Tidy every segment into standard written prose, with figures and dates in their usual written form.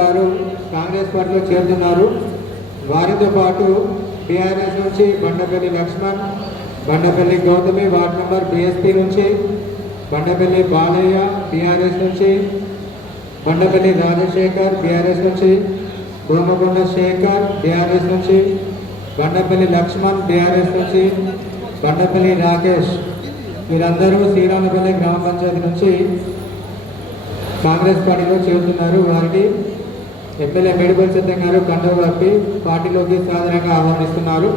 గారు కాంగ్రెస్ పార్టీలో చేరుతున్నారు. వారితో పాటు టీఆర్ఎస్ నుంచి Bandapalli Lakshman, Bandapalli Gautami ward number BSP నుంచి, బండపల్లి బాలయ్య టీఆర్ఎస్ నుంచి, బండపల్లి రాజశేఖర్ టీఆర్ఎస్ నుంచి, భూమకొండ శేఖర్ టీఆర్ఎస్ నుంచి, బండపల్లి లక్ష్మణ్ టీఆర్ఎస్ నుంచి, బండపల్లి రాకేష్ వీరందరూ శ్రీరామపల్లి గ్రామ పంచాయతీ నుంచి కాంగ్రెస్ పార్టీలో చేరుతున్నారు. వారికి ఎమ్మెల్యే మేడిపల్లి సత్యం గారు కండువ కప్పి పార్టీలోకి సాధారణంగా ఆహ్వానిస్తున్నారు.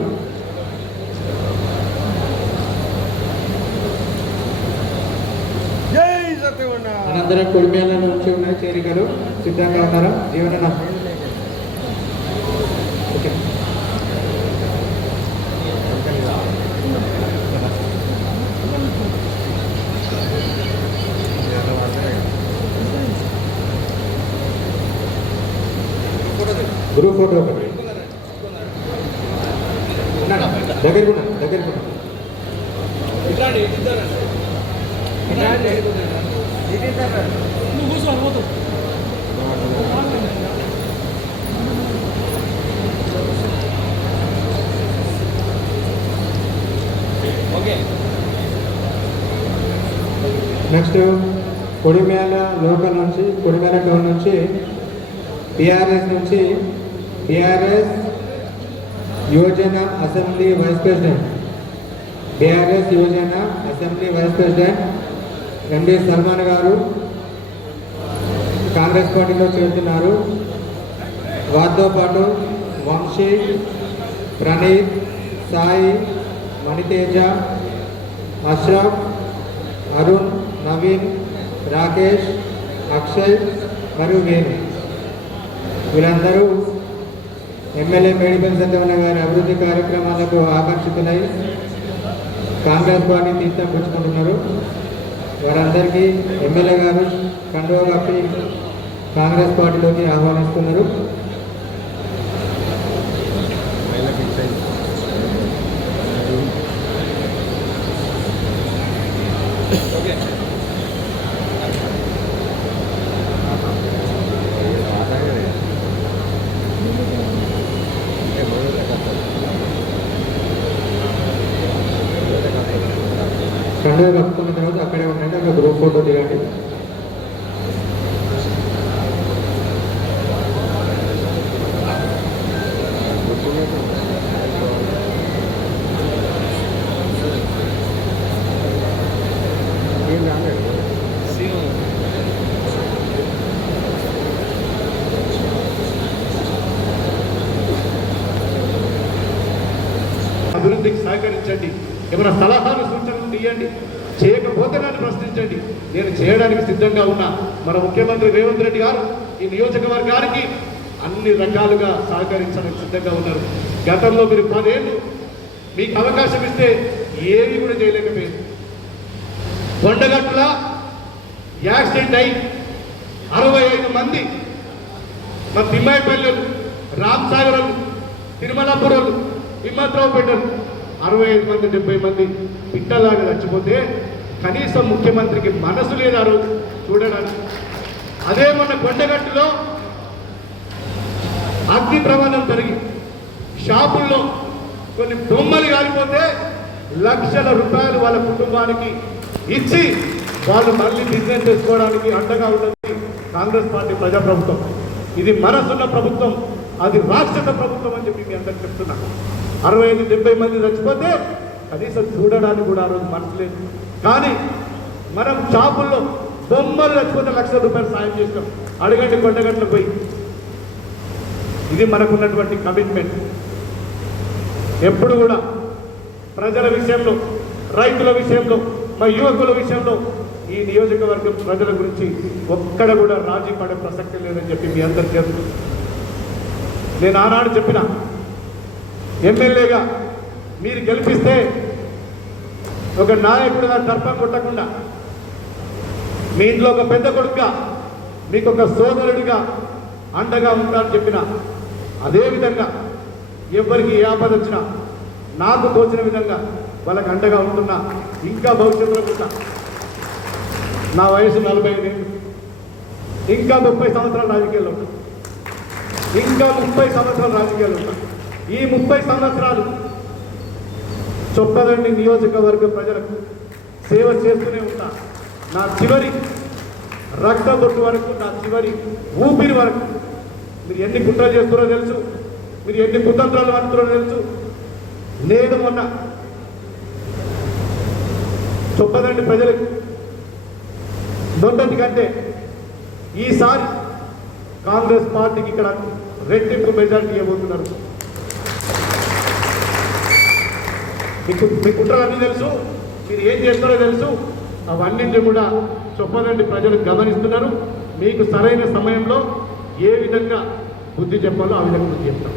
అనంతరం కుడిమేళ నుంచి ఉన్న చేరికలు సిద్ధంగా ఉన్నారా? జీవన గ్రూప్ ఫోటో ఒకటి దగ్గరకున్నా నెక్స్ట్ కొడిమేళ లోకల్ నుంచి, కొడిమేళ టౌన్ నుంచి టీఆర్ఎస్ నుంచి టీఆర్ఎస్ యువజన అసెంబ్లీ వైస్ ప్రెసిడెంట్, టీఆర్ఎస్ యువజన assembly vice president MD Salman గారు కాంగ్రెస్ పార్టీలో చేరుతున్నారు. వారితో పాటు వంశీ, ప్రణీత్, సాయి, మణితేజ, అష్రఫ్, అరుణ్, నవీన్, రాకేష్, అక్షయ్ మరియు వేణు వీరందరూ ఎమ్మెల్యే మేడిపల్లి సత్యవన్న గారి అభివృద్ధి కార్యక్రమాలకు ఆకర్షితులై కాంగ్రెస్ పార్టీ తీర్థం పుచ్చుకుంటున్నారు. వారందరికీ ఎమ్మెల్యే గారు కండువ కప్పి కాంగ్రెస్ పార్టీలోకి ఆహ్వానిస్తున్నారు. కండువ కప్పుకున్న తర్వాత అక్కడే ఉండండి, అక్కడ గ్రూప్ ఫోటో దిగండి. అభివృద్ధికి సహకరించండి. ఏమైనా సలహాలు సూచనలు తీయండి, చేయకపోతే నన్ను ప్రశ్నించండి. నేను చేయడానికి సిద్ధంగా ఉన్నా. మన ముఖ్యమంత్రి రేవంత్ రెడ్డి గారు ఈ నియోజకవర్గానికి అన్ని రకాలుగా సహకరించడానికి సిద్ధంగా ఉన్నారు. గతంలో మీరు 10 ఏళ్ళు మీకు అవకాశం ఇస్తే ఏవి కూడా చేయలేకపోయింది. కొండగట్టుల యాక్సిడెంట్ అయి 65 మంది మన తిమ్మాయిపల్లెలు, రామ్సాగరం, తిరుమలాపురం, హిమ్మత్రావుపేటలు 65 మంది 70 మంది పిట్టలాగా చచ్చిపోతే కనీసం ముఖ్యమంత్రికి మనసు లేదు ఆ రోజు చూడడానికి. అదే మొన్న కొండగట్టులో అగ్ని ప్రమాదం జరిగి షాపుల్లో కొన్ని బొమ్మలు కాలిపోతే లక్షల రూపాయలు వాళ్ళ కుటుంబానికి ఇచ్చి వాళ్ళు మళ్ళీ బిజినెస్ చేసుకోవడానికి అండగా ఉన్నది కాంగ్రెస్ పార్టీ ప్రజాప్రభుత్వం. ఇది మనసున్న ప్రభుత్వం, అది రాక్షస ప్రభుత్వం అని చెప్పి మీ అందరికి చెప్తున్నాను. 65-70 మంది చచ్చిపోతే కనీసం చూడడానికి కూడా ఆ రోజు మనసు లేదు. కానీ మనం షాపుల్లో బొమ్మలు చచ్చిపోతే లక్షల రూపాయలు సాయం చేస్తాం. అడగండి కొండగట్లు పోయి. ఇది మనకున్నటువంటి కమిట్మెంట్. ఎప్పుడు కూడా ప్రజల విషయంలో, రైతుల విషయంలో, మా యువకుల విషయంలో ఈ నియోజకవర్గం ప్రజల గురించి ఒక్కడ కూడా రాజీ పడే ప్రసక్తి లేదని చెప్పి మీ అందరికీ తెలుసు. నేను ఆనాడు చెప్పిన ఎమ్మెల్యేగా మీరు గెలిపిస్తే ఒక నాయకుడిగా తర్పం కొట్టకుండా మీ ఇంట్లో ఒక పెద్ద కొడుకుగా, మీకు ఒక సోదరుడిగా అండగా ఉంటానని చెప్పిన అదేవిధంగా ఎవరికి ఏ ఆపద వచ్చినా నాకు తోచిన విధంగా వాళ్ళకి అండగా ఉంటున్నా. ఇంకా భవిష్యత్తులో కూడా నా వయసు 45 ఏళ్ళు, ఇంకా 30 సంవత్సరాలు రాజకీయాల్లో ఉంటుంది. ఇంకా 30 సంవత్సరాలు రాజకీయాలు ఉంటాయి. ఈ 30 సంవత్సరాలు చొప్పదండి నియోజకవర్గ ప్రజలకు సేవ చేస్తూనే ఉంటా. నా చివరి రక్త బొట్టు వరకు, నా చివరి ఊపిరి వరకు. మీరు ఎన్ని కుట్రలు చేస్తున్నారో తెలుసు, మీరు ఎన్ని కుతంత్రాలు పడుతున్నారో తెలుసు. నేను మొన్న చొప్పదండి ప్రజలకు మొదటి కంటే ఈసారి కాంగ్రెస్ పార్టీకి ఇక్కడ రెట్టింపు మెజారిటీ ఇవ్వబోతున్నారు. మీ కుట్రలన్నీ తెలుసు, మీరు ఏం చేస్తారో తెలుసు. అవన్నింటినీ కూడా చొప్పదండి ప్రజలు గమనిస్తున్నారు. మీకు సరైన సమయంలో ఏ విధంగా బుద్ధి చెప్పాలో ఆ విధంగా బుద్ధి చెప్తాం.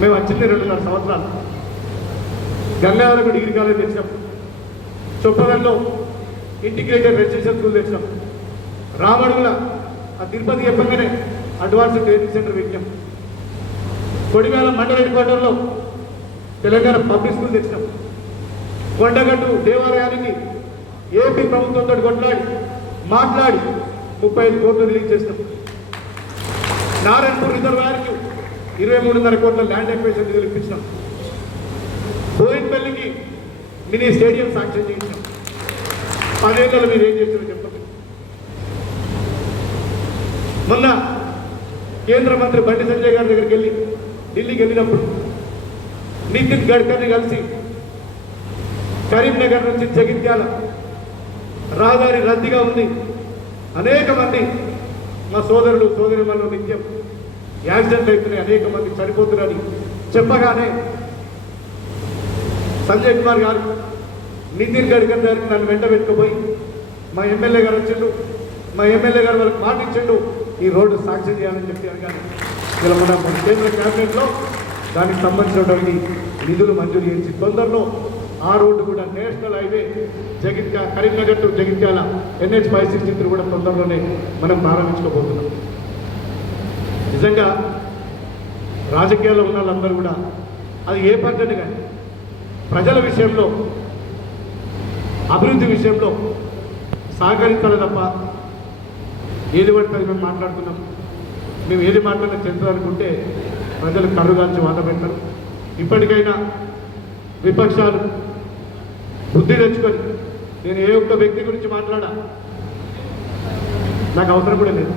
మేము వచ్చింది 2.5 సంవత్సరాలు. గంగావరకు డిగ్రీ కాలేజ్ తెచ్చినాం, చొప్పదంలో ఇంటిగ్రేటెడ్ రెసిడెన్షియల్ స్కూల్ తెచ్చినాం, రామడుగుల ఆ తిరుపతి చెప్పగానే అడ్వాన్స్ ట్రైనింగ్ సెంటర్ పెట్టినాం, కొడిమేల మండల హెడ్ క్వార్టర్లో తెలంగాణ పబ్లిక్ స్కూల్ తెచ్చినాం, కొండగట్టు దేవాలయానికి ఏపీ ప్రభుత్వంతో కొట్లాడి మాట్లాడి 35 కోట్లు రిలీజ్ చేసినాం, నారాయణపూర్ రిజర్వాయర్కి 23.5 కోట్ల ల్యాండ్ ఎక్విజిషన్ నిధులు ఇప్పించినాం, బోయిన్పల్లికి మినీ స్టేడియం శాంక్షన్ చేయించాం. 10 ఏళ్ళలో మీరు ఏం చేశారో చెప్పండి. మొన్న కేంద్ర మంత్రి బండి సంజయ్ గారి దగ్గరికి వెళ్ళి ఢిల్లీకి వెళ్ళినప్పుడు నితిన్ గడ్కరీ కలిసి కరీంనగర్ నుంచి జగిత్యాల రహదారి రద్దీగా ఉంది, అనేక మంది మా సోదరులు సోదరిమణులు నిత్యం యాక్సిడెంట్ అవుతున్నాయి, అనేక మంది చనిపోతున్నారని చెప్పగానే సంజయ్ కుమార్ గారు నితిన్ గడ్కరీ గారికి నన్ను వెంట పెట్టుకుపోయి మా ఎమ్మెల్యే గారు వచ్చిండు, మా ఎమ్మెల్యే గారు వాళ్ళకి మాట ఇచ్చిండు ఈ రోడ్డు సాక్ష్యం చేయాలని చెప్పారు. కానీ ఇలా మన కేంద్ర క్యాబినెట్లో దానికి సంబంధించినటువంటి నిధులు మంజూరు చేసి తొందరలో ఆ రోడ్డు కూడా national highway Karimnagar to Jagtial NH 563 కూడా తొందరలోనే మనం ప్రారంభించుకోబోతున్నాం. నిజంగా రాజకీయాల్లో ఉన్న వాళ్ళందరూ కూడా అది ఏ పార్టీ కానీ ప్రజల విషయంలో అభివృద్ధి విషయంలో సహకరించాలి తప్ప ఏది పడుతుంది మేము మాట్లాడుతున్నాం, మేము ఏది మాట్లాడినా చెందాలనుకుంటే ప్రజలు కర్రుగాల్చి వాత పెడతారు. ఇప్పటికైనా విపక్షాలు బుద్ధి తెచ్చుకొని నేను ఏ ఒక్క వ్యక్తి గురించి మాట్లాడా నాకు అవసరం కూడా లేదు.